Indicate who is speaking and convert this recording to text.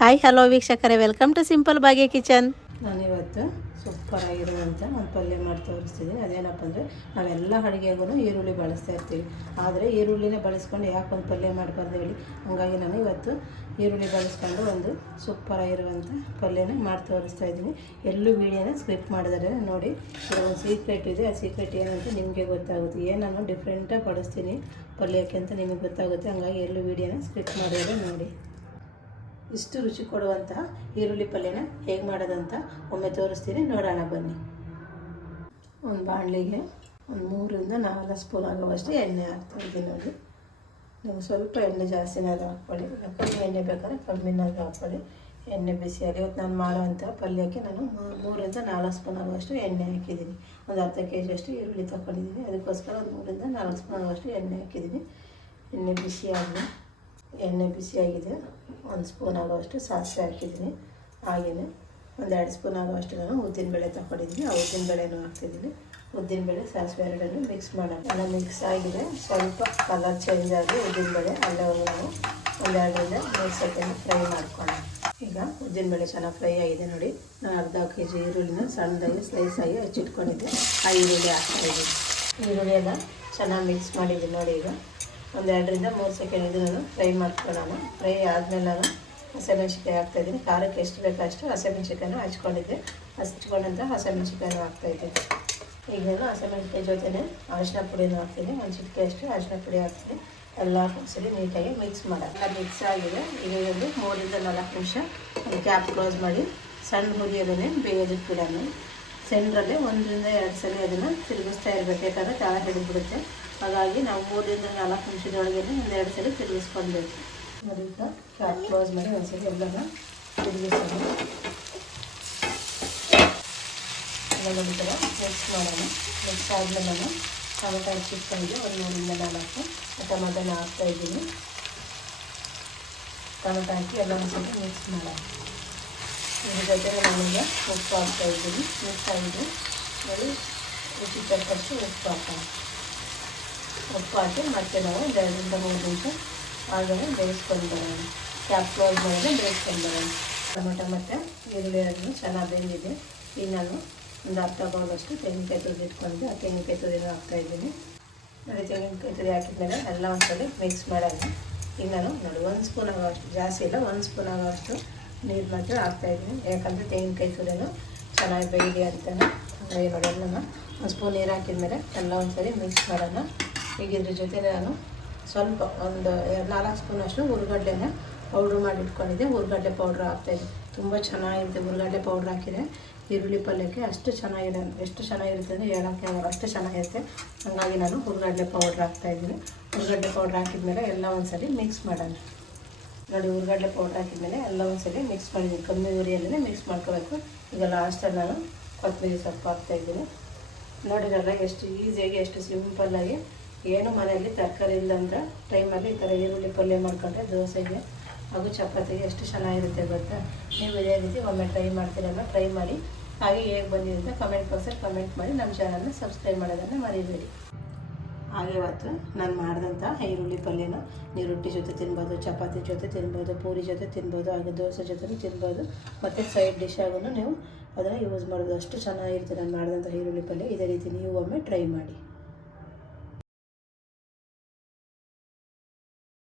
Speaker 1: Hi hello ವೀಕ್ಷಕರೇ. Welcome to simple ಬಾಗೆ kitchen
Speaker 2: ನಾನಿವತ್ತು ಸೂಪರಾಗಿರುವಂಥ ಒಂದು ಪಲ್ಯ ಮಾಡಿ ತೋರಿಸ್ತಿದ್ದೀನಿ. ಅದೇನಪ್ಪ ಅಂದರೆ ನಾವೆಲ್ಲ ಅಡುಗೆಗೂ ಈರುಳ್ಳಿ ಬಳಸ್ತಾ ಇರ್ತೀವಿ. ಆದರೆ ಈರುಳ್ಳಿನೇ ಬಳಸ್ಕೊಂಡು ಯಾಕೆ ಒಂದು ಪಲ್ಯ ಮಾಡಬಾರ್ದು ಹೇಳಿ? ಹಾಗಾಗಿ ನಾನು ಇವತ್ತು ಈರುಳ್ಳಿ ಬಳಸ್ಕೊಂಡು ಒಂದು ಸೂಪರಾಗಿರುವಂಥ ಪಲ್ಯನ ಮಾಡಿ ತೋರಿಸ್ತಾ ಇದ್ದೀನಿ. ಎಲ್ಲೂ ವೀಡಿಯೋನ ಸ್ಕಿಪ್ ಮಾಡಿದರೆ ನೋಡಿ. ಒಂದು ಸೀಕ್ರೆಟ್ ಇದೆ. ಆ ಸೀಕ್ರೆಟ್ ಏನಂತ ನಿಮಗೆ ಗೊತ್ತಾಗುತ್ತೆ. ಏನನ್ನು ನಾನು ಡಿಫ್ರೆಂಟಾಗಿ ಬಳಸ್ತೀನಿ ಪಲ್ಯಕ್ಕೆ ಅಂತ ನಿಮಗೆ ಗೊತ್ತಾಗುತ್ತೆ. ಹಂಗಾಗಿ ಎಲ್ಲೂ ವೀಡಿಯೋನ ಸ್ಕಿಪ್ ಮಾಡಿದರೆ ನೋಡಿ. ಇಷ್ಟು ರುಚಿ ಕೊಡುವಂತಹ ಈರುಳ್ಳಿ ಪಲ್ಯನ ಹೇಗೆ ಮಾಡೋದಂತ ಒಮ್ಮೆ ತೋರಿಸ್ತೀನಿ. ನೋಡೋಣ ಬನ್ನಿ. ಒಂದು ಬಾಣಲಿಗೆ ಒಂದು ಮೂರರಿಂದ ನಾಲ್ಕು ಸ್ಪೂನ್ ಆಗುವಷ್ಟು ಎಣ್ಣೆ ಹಾಕ್ತಾ ಇದ್ದೀನಿ ನೋಡಿ. ನೀವು ಸ್ವಲ್ಪ ಎಣ್ಣೆ ಜಾಸ್ತಿನಾದ ಹಾಕ್ಕೊಳ್ಳಿ. ಕಮ್ಮಿ ಎಣ್ಣೆ ಬೇಕಾದ್ರೆ ಕಮ್ಮಿನಾದ ಹಾಕ್ಕೊಳ್ಳಿ. ಎಣ್ಣೆ ಬಿಸಿಯಾಗಿ ಇವತ್ತು ನಾನು ಮಾಡುವಂಥ ಪಲ್ಯಕ್ಕೆ ನಾನು ಮೂರರಿಂದ ನಾಲ್ಕು ಸ್ಪೂನ್ ಆಗುವಷ್ಟು ಎಣ್ಣೆ ಹಾಕಿದ್ದೀನಿ. ಒಂದು ಅರ್ಧ ಕೆ ಜಿಯಷ್ಟು ಈರುಳ್ಳಿ ತಗೊಂಡಿದ್ದೀನಿ ಅದಕ್ಕೋಸ್ಕರ ಒಂದು ಮೂರರಿಂದ ನಾಲ್ಕು ಸ್ಪೂನ್ ಆಗುವಷ್ಟು ಎಣ್ಣೆ ಹಾಕಿದ್ದೀನಿ. ಎಣ್ಣೆ ಬಿಸಿಯಾಗಿ ಎಣ್ಣೆ ಬಿಸಿಯಾಗಿದೆ ಒಂದು ಸ್ಪೂನ್ ಆಗುವಷ್ಟು ಸಾಸಿವೆ ಹಾಕಿದ್ದೀನಿ. ಹಾಗೆಯೇ ಒಂದು ಎರಡು ಸ್ಪೂನ್ ಆಗುವಷ್ಟು ನಾನು ಉದ್ದಿನಬೇಳೆ ತಗೊಂಡಿದ್ದೀನಿ ಆ ಉದ್ದಿನಬೇಳೆನೂ ಹಾಕ್ತಿದ್ದೀನಿ. ಉದ್ದಿನಬೇಳೆ ಸಾಸಿವೆ ಎರಡನ್ನು ಮಿಕ್ಸ್ ಮಾಡೋಣ. ಎಲ್ಲ ಮಿಕ್ಸ್ ಆಗಿದೆ. ಸ್ವಲ್ಪ ಕಲರ್ ಚೇಂಜ್ ಆಗಿ ಉದ್ದಿನಬೇಳೆ ಅಲ್ಲೇ ನಾವು ಒಂದೆರಡರಿಂದ ಮೂರು ಸೆಕೆಂಡ್ ಫ್ರೈ ಮಾಡ್ಕೊಳ್ಳೋಣ. ಈಗ ಉದ್ದಿನಬೇಳೆ ಚೆನ್ನಾಗಿ ಫ್ರೈ ಆಗಿದೆ ನೋಡಿ. ನಾನು ಅರ್ಧ ಕೆ ಜಿ ಈರುಳ್ಳಿನ ಸಣ್ಣದಾಗಿ ಸ್ಲೈಸ್ ಆಗಿ ಹಚ್ಚಿಟ್ಕೊಂಡಿದ್ದೆ. ಆ ಈರುಳ್ಳಿ ಹಾಕ್ತಾಯಿದ್ದೀನಿ ಈರುಳ್ಳಿ ಎಲ್ಲ ಚೆನ್ನಾಗಿ ಮಿಕ್ಸ್ ಮಾಡಿದ್ದೀನಿ ನೋಡಿ ಈಗ. ಒಂದು ಎರಡರಿಂದ ಮೂರು ಸೆಕೆಂಡ್ ಇದನ್ನು ಫ್ರೈ ಮಾಡ್ಕೊಳ್ಳೋಣ. ಫ್ರೈ ಆದಮೇಲೆ ನಾನು ಹಸಿಮೆಣ್ಸಿಕಾಯಿ ಹಾಕ್ತಾಯಿದ್ದೀನಿ ಖಾರಕ್ಕೆ ಎಷ್ಟು ಬೇಕೋ ಅಷ್ಟು ಹಸಿಮೆಣ್ಸಿಕಾಯನ್ನು ಹಚ್ಕೊಂಡಿದ್ದೆ. ಹಚ್ಕೊಂಡಂಥ ಹಸಿಮೆಣ್ಸಿಕಾಯನ್ನು ಹಾಕ್ತಾಯಿದ್ದೀನಿ ಈಗ ನಾನು ಹಸಿಮೆಣ್ಸಿಕಾಯಿ ಜೊತೆನೇ ಅರಿಶಿನ ಪುಡಿನೂ ಹಾಕ್ತೀನಿ. ಒಂದು ಚಿಟಿಕೆ ಅಷ್ಟು ಅರಿಶಿನ ಪುಡಿ ಹಾಕ್ತೀನಿ. ಎಲ್ಲ ಸರಿ ನೀಟಾಗಿ ಮಿಕ್ಸ್ ಮಾಡೋಣ. ಅದು ಮಿಕ್ಸ್ ಆಗಿದೆ. ಈಗ ಒಂದು ಮೂರರಿಂದ ನಾಲ್ಕು ನಿಮಿಷ ಕ್ಯಾಪ್ ಕ್ಲೋಸ್ ಮಾಡಿ ಸಣ್ಣ ಹುರಿಯೋದನ್ನೇ ಬೇಯೋದಕ್ಕೆ ಬಿಡೋಣ ಸೆಂಟ್ರಲ್ಲೇ ಒಂದರಿಂದ ಎರಡು ಸಲ ಅದನ್ನು ತಿರುಗಿಸ್ತಾ ಇರಬೇಕು, ಯಾಕಂದರೆ ತಳ ಹಿಡಿದ್ಬಿಡುತ್ತೆ. ಹಾಗಾಗಿ ನಾವು ಮೂರರಿಂದ ನಾಲ್ಕು ನಿಮಿಷದೊಳಗೆ ಒಂದು ಎರಡು ಸಲ ತಿರುಗಿಸ್ಕೊಳ್ಬೇಕು. ಅದರಿಂದ ಕ್ಯಾಪ್ ಕ್ಲೋಸ್ ಮಾಡಿ ಒಂದು ಸಲ ತಿರುಗಿಸೋಣ. ಈ ಥರ ಮಿಕ್ಸ್ ಮಾಡೋಣ. ಮಿಕ್ಸ್ ಆದಮೇಲೆ ನಾನು ಟೊಮೆಟೊ ಹಚ್ಚಿಟ್ಕೊಂಡಿದ್ದೆ ಒಂದು ಮೂರಿಂದ ನಾಲ್ಕು ಟೊಮೆಟೊನ ಹಾಕ್ತಾ ಇದ್ದೀನಿ. ಟೊಮೆಟೊ ಹಾಕಿ ಎಲ್ಲ ಮಿಕ್ಸ್ ಮಾಡೋಣ. ಇದ್ರ ಜೊತೆಗೆ ನಾನೀಗ ಉಪ್ಪು ಹಾಕ್ತಾ ಇದ್ದೀನಿ, ಮಿಕ್ಸ್ ಆಗಿದೆ. ನೋಡಿ, ರುಚಿ ತಕ್ಕಷ್ಟು ಉಪ್ಪು ಹಾಕೋಣ. ಉಪ್ಪು ಹಾಕಿ ಮತ್ತೆ ನಾವು ಎರಡರಿಂದ ಮೂರು ನಿಮಿಷ ಹಾಗೆಯೇ ಬೇಯಿಸ್ಕೊಂಡು ಬರೋಣ. ಕ್ಯಾಪ್ ಕ್ಲೋಸ್ ಮಾಡಿದ್ರೆ ಬೇಯಿಸ್ಕೊಂಡು ಬರೋಣ. ಟೊಮೆಟೊ ಮತ್ತು ಈರುಳ್ಳಿ ಎರಡನ್ನೂ ಚೆನ್ನಾಗಿ ಬೆಂದಿದೆ. ಈಗ ನಾನು ಒಂದು ಅರ್ಧ ಬೌಲಷ್ಟು ತೆಂಗಿನಕಾಯಿ ತುರಿದು ಇಟ್ಕೊಂಡು ಆ ತೆಂಗಿನಕಾಯಿ ತುರಿನ ಹಾಕ್ತಾಯಿದ್ದೀನಿ ನೋಡಿ ತೆಂಗಿನಕಾಯಿ ತುರಿ ಹಾಕಿದ್ಮೇಲೆ ಎಲ್ಲ ಒಂದ್ಸಲ ಮಿಕ್ಸ್ ಮಾಡೋಣ. ಈಗ ನಾನು ನೋಡಿ, ಒಂದು ಸ್ಪೂನ್ ಆಗೋಷ್ಟು ಜಾಸ್ತಿ ಇಲ್ಲ, ಒಂದು ಸ್ಪೂನ್ ಆಗೋಷ್ಟು ನೀರು ಮಾತ್ರ ಹಾಕ್ತಾಯಿದ್ದೀನಿ ಯಾಕಂದರೆ ತೆಂಗಿನಕಾಯಿ ಸುರೇನು ಚೆನ್ನಾಗಿ ಬೇಯಲಿ ಅಂತಾನೆ ಹಾಗಾಗಿ ನೋಡಿ ಒಂದು ಸ್ಪೂನ್ ನೀರು ಹಾಕಿದ್ಮೇಲೆ ಎಲ್ಲ ಒಂದ್ಸರಿ ಮಿಕ್ಸ್ ಮಾಡೋಣ. ಈಗ ಇದ್ರ ಜೊತೆ ನಾನು ಸ್ವಲ್ಪ ಒಂದು ಎರಡು ನಾಲ್ಕು ಸ್ಪೂನ್ ಅಷ್ಟು ಹುರ್ಗಡ್ಲೆನ ಪೌಡ್ರ್ ಮಾಡಿ ಇಟ್ಕೊಂಡಿದ್ದೆ. ಹುರ್ಗಡ್ಲೆ ಪೌಡ್ರ್ ಹಾಕ್ತಾಯಿದ್ದೆ ತುಂಬ ಚೆನ್ನಾಗಿರುತ್ತೆ ಉರುಗಡ್ಡೆ ಪೌಡ್ರ್ ಹಾಕಿದೆ ಈರುಳ್ಳಿ ಪಲ್ಯಕ್ಕೆ ಅಷ್ಟು ಚೆನ್ನಾಗಿದೆ ಎಷ್ಟು ಚೆನ್ನಾಗಿರುತ್ತೆ ಅಂದರೆ ಹೇಳೋಕ್ಕೆ ಅಷ್ಟು ಚೆನ್ನಾಗಿರುತ್ತೆ. ಹಾಗಾಗಿ ನಾನು ಹುರ್ಗಡ್ಡೆ ಪೌಡ್ರ್ ಹಾಕ್ತಾಯಿದ್ದೀನಿ ಉರುಗಡ್ಡೆ ಪೌಡ್ರ್ ಹಾಕಿದ್ಮೇಲೆ ಎಲ್ಲ ಒಂದ್ಸರಿ ಮಿಕ್ಸ್ ಮಾಡೋಣ. ನೋಡಿ, ಹುರ್ಗಡ್ಲೆ ಪೌಡ್ರ್ ಹಾಕಿದ್ಮೇಲೆ ಎಲ್ಲ ಒಂದ್ಸರಿ ಮಿಕ್ಸ್ ಮಾಡಿದ್ದೀನಿ ಕಮ್ಮಿ ಉರಿಯಲ್ಲೇ ಮಿಕ್ಸ್ ಮಾಡ್ಕೋಬೇಕು. ಈಗ ಲಾಸ್ಟಲ್ಲಿ ನಾನು ಕೊತ್ತಂಬರಿ ಸೊಪ್ಪು ಹಾಕ್ತಾಯಿದ್ದೀನಿ ನೋಡಿರಲ್ಲ ಎಷ್ಟು ಈಸಿಯಾಗಿ ಎಷ್ಟು ಸಿಂಪಲ್ಲಾಗಿ ಏನು ಮನೆಯಲ್ಲಿ ತರಕಾರಿ ಇಲ್ಲ ಅಂದ್ರೆ ಟೈಮಲ್ಲಿ ಈ ಥರ ಈರುಳ್ಳಿ ಪಲ್ಯ ಮಾಡ್ಕೊಂಡ್ರೆ ದೋಸೆಗೆ ಹಾಗೂ ಚಪಾತಿಗೆ ಎಷ್ಟು ಚೆನ್ನಾಗಿರುತ್ತೆ ಗೊತ್ತಾ? ನೀವು ಇದೇ ರೀತಿ ಒಮ್ಮೆ ಟ್ರೈ ಮಾಡ್ತೀರಲ್ಲ ಟ್ರೈ ಮಾಡಿ. ಹಾಗೆ ಹೇಗೆ ಬಂದಿದೆ ಅಂತ ಕಮೆಂಟ್ ಬಾಕ್ಸಲ್ಲಿ ಕಮೆಂಟ್ ಮಾಡಿ. ನಮ್ಮ ಚಾನಲ್ನ ಸಬ್ಸ್ಕ್ರೈಬ್ ಮಾಡೋದನ್ನು ಮರಿಬೇಡಿ. ಹಾಗೆ ಇವತ್ತು ನಾನು ಮಾಡಿದಂಥ ಈರುಳ್ಳಿ ಪಲ್ಯನ ನೀವು ರೊಟ್ಟಿ ಜೊತೆ ತಿನ್ಬೋದು, ಚಪಾತಿ ಜೊತೆ ತಿನ್ಬೋದು, ಪೂರಿ ಜೊತೆ ತಿನ್ಬೋದು, ಹಾಗೆ ದೋಸೆ ಜೊತೆ ತಿನ್ಬೋದು. ಮತ್ತು ಸೈಡ್ ಡಿಶ್ ನೀವು ಅದನ್ನು ಯೂಸ್ ಮಾಡೋದು ಅಷ್ಟು ಚೆನ್ನಾಗಿರುತ್ತೆ ನಾನು ಮಾಡಿದಂಥ ಈರುಳ್ಳಿ ಪಲ್ಯ. ಇದೇ ರೀತಿ ನೀವು ಒಮ್ಮೆ ಟ್ರೈ ಮಾಡಿ.